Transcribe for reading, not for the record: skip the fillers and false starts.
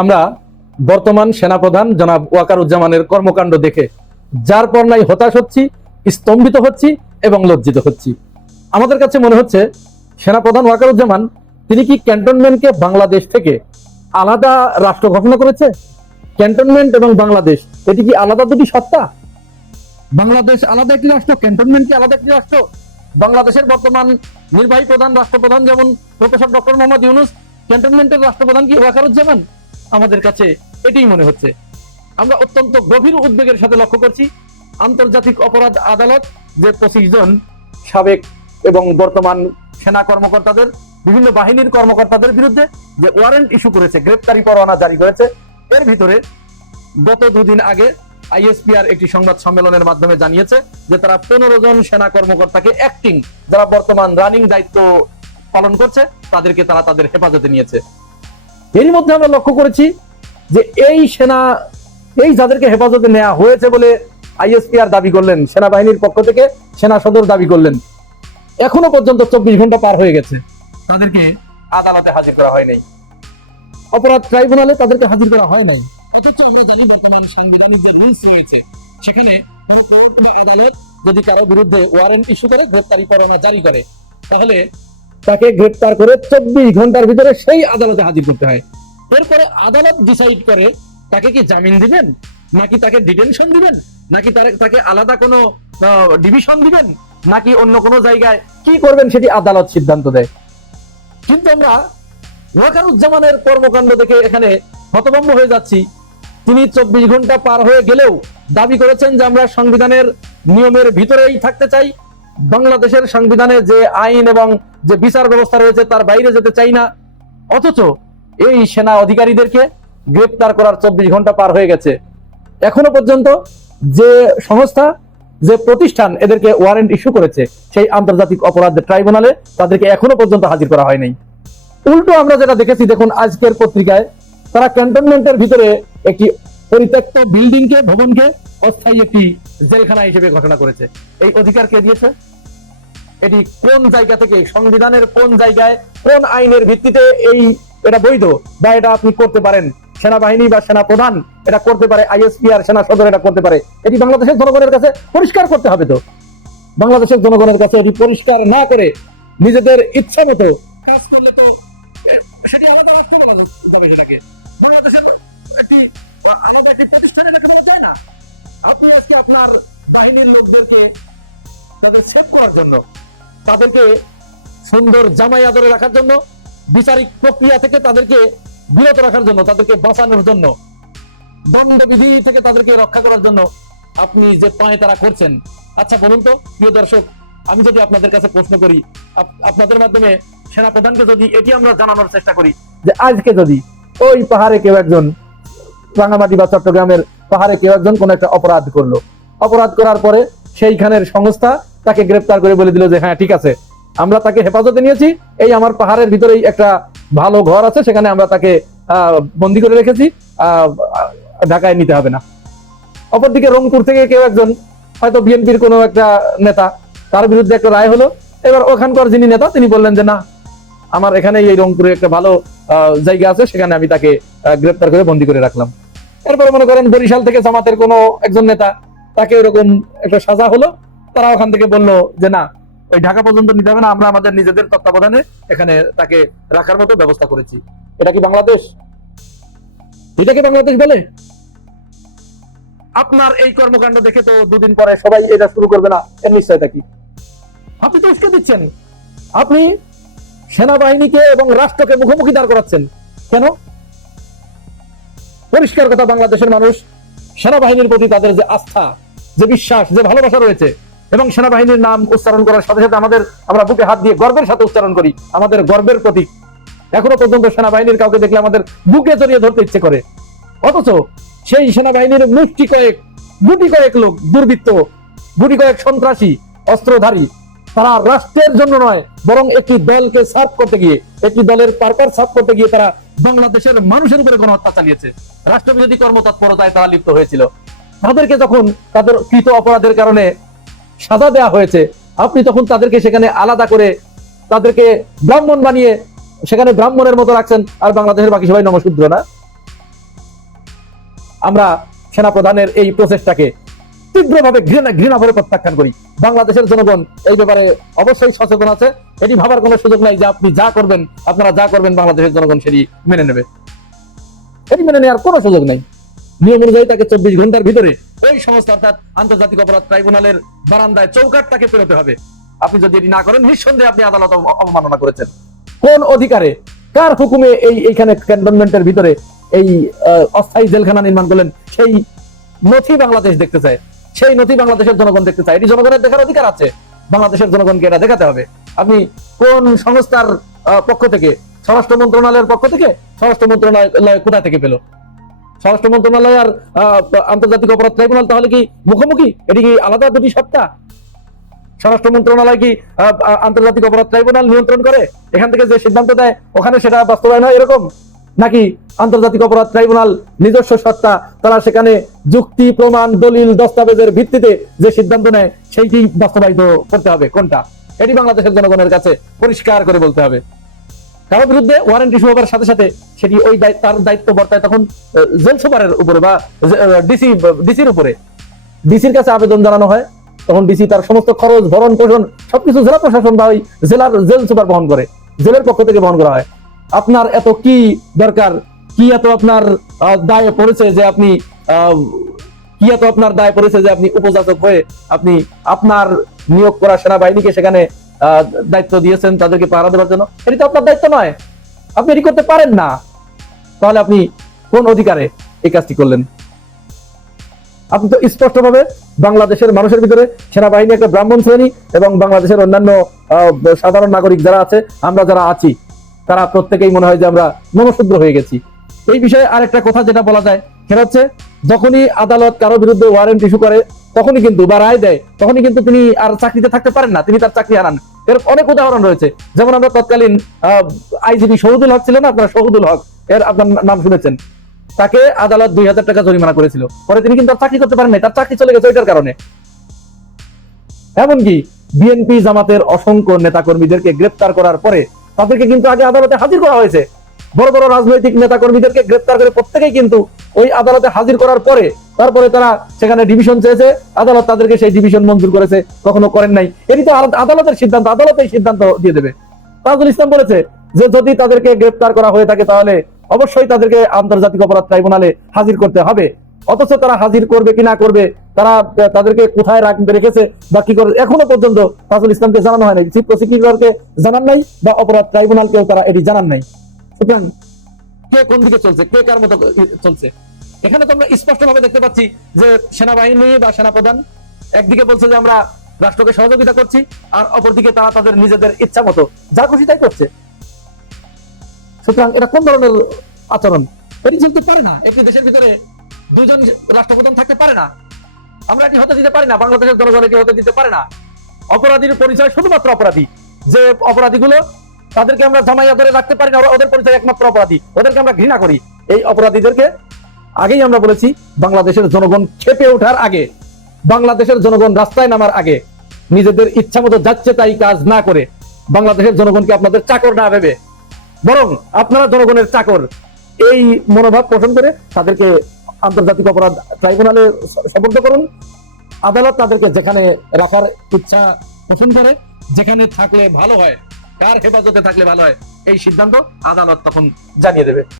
আমরা বর্তমান সেনাপ্রধান জনাব ওয়াকারুজ্জামানের কর্মকাণ্ড দেখে যার পর নাই হতাশ হচ্ছি, স্তম্ভিত হচ্ছি এবং লজ্জিত হচ্ছি। আমাদের কাছে মনে হচ্ছে সেনাপ্রধান ওয়াকারুজ্জামান তিনি কি ক্যান্টনমেন্টকে বাংলাদেশ থেকে আলাদা রাষ্ট্র ঘোষণা করেছে? ক্যান্টনমেন্ট এবং বাংলাদেশ এটি কি আলাদা দুটি সত্তা? বাংলাদেশ আলাদা একটি রাষ্ট্র, ক্যান্টনমেন্ট কি আলাদা একটি রাষ্ট্র? বাংলাদেশের বর্তমান নির্বাহী প্রধান রাষ্ট্রপ্রধান যেমন প্রফেসর ডক্টর মোহাম্মদ ইউনূস, ক্যান্টনমেন্টের রাষ্ট্রপ্রধান কি ওয়াকারুজ্জামান? আমাদের কাছে এটাই মনে হচ্ছে। আমরা অত্যন্ত গভীর উদ্বেগের সাথে লক্ষ্য করছি আন্তর্জাতিক অপরাধ আদালত যে 25 জন সাবেক এবং বর্তমান সেনা কর্মকর্তাদের, বিভিন্ন বাহিনীর কর্মকর্তাদের বিরুদ্ধে যে ওয়ারেন্ট ইস্যু করেছে, গ্রেপ্তারি পরোয়ানা জারি করেছে, এর ভিতরে গত দুদিন আগে আইএসপিআর একটি সংবাদ সম্মেলনের মাধ্যমে জানিয়েছে যে তারা 15 জন সেনা কর্মকর্তাকে অ্যাক্টিং, যারা বর্তমান রানিং দায়িত্ব পালন করছে, তাদেরকে তারা তাদের হেফাজতে নিয়েছে। এরই মধ্যে আমরা লক্ষ্য করেছি যে এই যাদেরকে হেফাজতে নেওয়া হয়েছে বলে আইএসপিআর দাবি করলেন, সেনাবাহিনীর পক্ষ থেকে সেনা সদর দাবি করলেন, এখনো পর্যন্ত 24 ঘন্টা পার হয়ে গেছে, তাদেরকে আদালতে হাজির করা হয় নাই, অপরাধ ট্রাইব্যুনালে তাদেরকে হাজির করা হয় নাই। অথচ আমরা জানি বর্তমান সাংবিধানিক যে রুলস রয়েছে, সেখানে কোন কোর্ট বা আদালত যদি কারো বিরুদ্ধে ওয়ারেন্ট ইস্যু করে, গ্রেপ্তারি পরোয়ানা জারি করে, তাহলে তাকে গ্রেপ্তার করে 24 ঘন্টার ভিতরে সেই আদালতে হাজির করতে হয়। এরপরে আদালত ডিসাইড করে তাকে কি জামিন দিবেন, নাকি তাকে ডিটেনশন দিবেন, নাকি তাকে আলাদা কোনো ডিভিশন দিবেন, নাকি অন্য কোনো জায়গায় কি করবেন সেটি আদালত সিদ্ধান্ত দেয়। কিন্তু আমরা ওয়াকারুজ্জামানের কর্মকাণ্ড দেখে এখানে হতভম্ব হয়ে যাচ্ছি। তিনি 24 ঘন্টা পার হয়ে গেলেও দাবি করেছেন যে আমরা সংবিধানের নিয়মের ভিতরেই থাকতে চাই, বাংলাদেশের সংবিধানে যে আইন এবং যে বিচার ব্যবস্থা রয়েছে তার বাইরে যেতে চাই না। অথচ এই সেনা অধিকারীদেরকে গ্রেপ্তার করার 24 ঘন্টা পার হয়ে গেছে, এখনো পর্যন্ত যে সংস্থা, যে প্রতিষ্ঠান এদেরকে ওয়ারেন্ট ইস্যু করেছে, সেই আন্তর্জাতিক অপরাধ ট্রাইব্যুনালে তাদেরকে এখনো পর্যন্ত হাজির করা হয় নাই। উল্টো আমরা যেটা দেখেছি, দেখুন আজকের পত্রিকায় তারা ক্যান্টনমেন্টের ভিতরে একটি পরিত্যক্ত বিল্ডিংকে, ভবনকে অস্থায়ী একটি জেলখানা হিসেবে ঘোষণা করেছে। এই অধিকার কে দিয়েছে? এটি কোন জায়গা থেকে, সংবিধানের কোন জায়গায়, কোন আইনের ভিত্তিতে এটা বৈধ বা এটা আপনি করতে পারেন? সেনাবাহিনী বা সেনা প্রধান এটা করতে পারে, আইএসপিআর সেনা সদর এটা করতে পারে। এটি বাংলাদেশের জনগণের কাছে পরিষ্কার করতে হবে। তো বাংলাদেশের জনগণের কাছে এটি পরিষ্কার না করে নিজেদের ইচ্ছা মতো কাজ করলে তো সেটি আলাদা রাষ্ট্র বলা যাবে, সেটাকে বাংলাদেশের একটি আলাদা একটি প্রতিষ্ঠান এটাকে বলা যায় না। আপনি আজকে আপনার বাহিনীর লোকদেরকে তাদের সেভ করার জন্য, তাদেরকে সুন্দর জামাই আদরে রাখার জন্য, বিচারিক প্রক্রিয়া থেকে তাদেরকে বিরত রাখার জন্য, তাদেরকে বাঁচানোর জন্য, দণ্ডবিধি থেকে তাদেরকে রক্ষা করার জন্য আপনি যে পায় তারা করছেন। আচ্ছা বলুন তো প্রিয় দর্শক, আমি যদি আপনাদের কাছে প্রশ্ন করি, আপনাদের মাধ্যমে সেনাপ্রধানকে যদি এটি আমরা জানানোর চেষ্টা করি যে আজকে যদি ওই পাহাড়ে কেউ একজন, রাঙামাটি বা চট্টগ্রামের পাহাড়ে কেউ একজন কোন একটা অপরাধ করলো, অপরাধ করার পরে সেইখানের সংস্থা তাকে গ্রেপ্তার করে বলে দিল যে হ্যাঁ ঠিক আছে, আমরা তাকে হেফাজতে নিয়েছি, এই আমার পাহাড়ের ভিতরেই একটা ভালো ঘর আছে, সেখানে আমরা তাকে বন্দি করে রেখেছি, ঢাকায় নিতে হবে না। অপরদিকে রংপুর থেকে কেউ একজন, হয়তো বিএনপির কোনো একটা নেতা, তার বিরুদ্ধে একটা রায় হলো, এবার ওখানকার যিনি নেতা তিনি বললেন যে না, আমার এখানে এই রংপুরে একটা ভালো জায়গা আছে, সেখানে আমি তাকে গ্রেপ্তার করে বন্দি করে রাখলাম। এরপরে মনে করেন বরিশাল থেকে জামাতের কোনো একজন নেতা, তাকে এরকম একটা সাজা হলো, তারা ওখান থেকে বললো যে না, ওই ঢাকা পর্যন্ত নিতে হবে না, আমরা আমাদের নিজেদের তত্ত্বাবধানে এখানে তাকে রাখার মতো ব্যবস্থা করেছি। এটা কি বাংলাদেশ? এটাকে বাংলাদেশ বলে? আপনার এই কর্মকাণ্ড দেখে তো দুদিন পরে সবাই এটা শুরু করবে না, এর নিশ্চয়তা কি? আপনি তো উস্কে দিচ্ছেন, আপনি সেনাবাহিনীকে এবং রাষ্ট্রকে মুখোমুখি দাঁড় করাচ্ছেন। কেন? পরিষ্কার কথা, বাংলাদেশের মানুষ সেনাবাহিনীর প্রতি তাদের যে আস্থা, যে বিশ্বাস, যে ভালোবাসা রয়েছে, এবং সেনাবাহিনীর নাম উচ্চারণ করার সাথে সাথে আমরা বুকে হাত দিয়ে গর্বের সাথে উচ্চারণ করি, আমাদের গর্বের প্রতীক। এখনো পর্যন্ত সেনাবাহিনীর কাউকে দেখলে আমাদের বুকে জড়িয়ে ধরতে ইচ্ছে করে। অথচ সেই সেনাবাহিনীর গুটি কয়েক লোক, দুর্বৃত্ত, গুটি কয়েক সন্ত্রাসী, অস্ত্রধারী, তারা রাষ্ট্রের জন্য নয়, বরং একটি দলকে সার্ভ করতে গিয়ে, একটি দলের পারপাস সার্ভ করতে গিয়ে তারা বাংলাদেশের মানুষের উপরে গণহত্যা চালিয়েছে, রাষ্ট্রবিরোধী কর্মতৎপরতায় তারা লিপ্ত হয়েছিল। তাদেরকে যখন তাদের কৃত অপরাধের কারণে সাজা দেওয়া হয়েছে, আপনি তখন তাদেরকে সেখানে আলাদা করে তাদেরকে ব্রাহ্মণ বানিয়ে সেখানে ব্রাহ্মণের মতো রাখছেন, আর বাংলাদেশের বাকি সবাই নমশূদ্র না। আমরা সেনাপ্রধানের এই প্রচেষ্টাকে তীব্রভাবে ঘৃণা ভরে প্রত্যাখ্যান করি। বাংলাদেশের জনগণ এই ব্যাপারে অবশ্যই সচেতন আছে। এটি ভাবার কোনো সুযোগ নাই যে আপনি যা করবেন, আপনারা যা করবেন বাংলাদেশের জনগণ সেটি মেনে নেবে। এটি মেনে নেওয়ার কোনো সুযোগ নেই। নিয়ম অনুযায়ী তাকে 24 ঘন্টার ভিতরে ওই সংস্থা অর্থাৎ আন্তর্জাতিক অপরাধ ট্রাইব্যুনালের বারান্দায় চৌকাঠ তাকে পেরোতে হবে। আপনি যদি এটি না করেন, নিঃসন্দেহে আপনি আদালত অবমাননা করেছেন। কোন অধিকারে, কার হুকুমে এইখানে ক্যান্টনমেন্টের ভিতরে এই অস্থায়ী জেলখানা নির্মাণ করলেন? সেই নথি বাংলাদেশ দেখতে চায়, সেই নথি বাংলাদেশের জনগণ দেখতে চায়। এটি জনগণের দেখার অধিকার আছে, বাংলাদেশের জনগণকে এটা দেখাতে হবে। আপনি কোন সংস্থার পক্ষ থেকে? স্বরাষ্ট্র মন্ত্রণালয়ের পক্ষ থেকে? স্বরাষ্ট্র মন্ত্রণালয় কোথা থেকে পেল? স্বরাষ্ট্র মন্ত্রণালয় আর আন্তর্জাতিক অপরাধ ট্রাইব্যুনাল তাহলে কি মুখোমুখি? এটি কি আলাদা দুটি সত্তা? স্বরাষ্ট্র মন্ত্রণালয় কি আন্তর্জাতিক অপরাধ ট্রাইব্যুনাল নিয়ন্ত্রণ করে? এখান থেকে যে সিদ্ধান্ত দেয় ওখানে সেটা বাস্তবায়ন হয় এরকম? নাকি আন্তর্জাতিক অপরাধ ট্রাইব্যুনাল নিজস্ব সত্তা, তারা সেখানে যুক্তি, প্রমাণ, দলিল, দস্তাবেজের ভিত্তিতে যে সিদ্ধান্ত নেয় সেইটি বাস্তবায়িত করতে হবে? কোনটা? এটি বাংলাদেশের জনগণের কাছে পরিষ্কার করে বলতে হবে। কারো বিরুদ্ধে ওয়ারেন্ট ইস্যু হওয়ার সাথে সাথে সেটি ওই তার দায়িত্ব বর্তায় তখন জেল সুপারের উপরে বা ডিসির উপরে। ডিসির কাছে আবেদন জানানো হয়, তখন ডিসি তার সমস্ত খরচ, ভরণ পোষণ সবকিছু জেলা প্রশাসন বা ওই জেল সুপার বহন করে, জেলের পক্ষ থেকে বহন করা হয়। আপনার এত কি দরকার, কি এত আপনার দায় পড়েছে যে আপনি উপযাচক হয়ে আপনি আপনার নিয়োগ করা সেনাবাহিনীকে সেখানে দায়িত্ব দিয়েছেন তাদেরকে পাহারা দেওয়ার জন্য? এটি তো আপনার দায়িত্ব নয়, আপনি এটি করতে পারেন না। তাহলে আপনি কোন অধিকারে এই কাজটি করলেন? আপনি তো স্পষ্টভাবে বাংলাদেশের মানুষের ভিতরে সেনাবাহিনী একটা ব্রাহ্মণ শ্রেণী এবং বাংলাদেশের অন্যান্য সাধারণ নাগরিক যারা আছে, আমরা যারা আছি, তারা প্রত্যেকেই মনে হয় যে আমরা মনঃশূদ্র হয়ে গেছি। এই বিষয়ে আরেকটা কথা যেটা বলা যায় সেটা হচ্ছে, যখনই আদালত কারো বিরুদ্ধে ওয়ারেন্ট ইস্যু করে তখনই কিন্তু বা রায় দেয় তখনই কিন্তু তিনি আর চাকরিতে থাকতে পারেন না, তিনি তার চাকরি হারান। এর অনেক উদাহরণ রয়েছে। যেমন আমরা তৎকালীন আইজিপি শহীদুল হক ছিলেন, আপনারা শহীদুল হক এর আপনার নাম শুনেছেন, তাকে আদালত 2000 টাকা জরিমানা করেছিল। পরে তিনি কিন্তু আর চাকরি করতে পারেন নাই, তার চাকরি চলে গেছে ওইটার কারণে। এমনকি বিএনপি জামাতের অসংখ্য নেতাকর্মীদেরকে গ্রেপ্তার করার পরে তাদেরকে কিন্তু আগে আদালতে হাজির করা হয়েছে। বড় বড় রাজনৈতিক নেতাকর্মীদেরকে গ্রেপ্তার করে প্রত্যেকেই কিন্তু ওই আদালতে হাজির করার পরে তারপরে তারা সেখানে ডিভিশন চেয়েছে, আদালত তাদেরকে সেই ডিভিশন মঞ্জুর করেছে, কখনো করেন নাই। এটি তো আদালতের সিদ্ধান্ত, আদালতেই সিদ্ধান্ত দিয়ে দেবে। তাজুল ইসলাম বলেছে যে যদি তাদেরকে গ্রেপ্তার করা হয়ে থাকে তাহলে অবশ্যই তাদেরকে আন্তর্জাতিক অপরাধ ট্রাইব্যুনালে হাজির করতে হবে। অথচ তারা হাজির করবে কি না করবে, তারা তাদেরকে কোথায় রেখেছে বা কি করে, এখনো পর্যন্ত তাজুল ইসলামকে জানানো হয় নাই, চিফ প্রসিকিউটরকে জানান নাই বা অপরাধ ট্রাইব্যুনালকেও তারা এটি জানান নাই। সুতরাং কে কোন দিকে চলছে, কে কার মতো চলছে? এখানে তো আমরা স্পষ্টভাবে দেখতে পাচ্ছি যে সেনাবাহিনী বা সেনাপ্রধান একদিকে বলছে যে আমরা রাষ্ট্রকে সহযোগিতা করছি, আর অপরদিকে তারা তাদের নিজেদের ইচ্ছা মতো যা খুশি তাই করছে। সুতরাং এটা কোন ধরনের আচরণ? এটি চলতে পারে না। একটি দেশের ভিতরে দুজন রাষ্ট্রপ্রধান থাকতে পারে না। আমরা এটি হতে দিতে পারি না, বাংলাদেশের জনগণ এটি হতে দিতে পারে না। অপরাধীর পরিচয় শুধুমাত্র অপরাধী। যে অপরাধীগুলো, তাদেরকে আমরা জামাইয়া ধরে রাখতে পারি না, ওদের পরিচয় একমাত্র অপরাধী, ওদেরকে আমরা ঘৃণা করি। এই অপরাধীদেরকে আগেই আমরা বলেছি, বাংলাদেশের জনগণ খেপে ওঠার আগে, বাংলাদেশের জনগণ রাস্তায় নামার আগে, নিজেদের ইচ্ছা মতো যাচ্ছে তাই কাজ না করে বাংলাদেশের জনগণকে আপনাদের চাকর না ভেবে বরং আপনারা জনগণের চাকর, এই মনোভাব পোষণ করে তাদেরকে আন্তর্জাতিক অপরাধ ট্রাইব্যুনালে সোপর্দ করুন। আদালত তাদেরকে যেখানে রাখার ইচ্ছা পোষণ করে, যেখানে থাকলে ভালো হয়, কার হেফাজতে থাকলে ভালো হয়, এই সিদ্ধান্ত আদালত তখন জানিয়ে দেবে।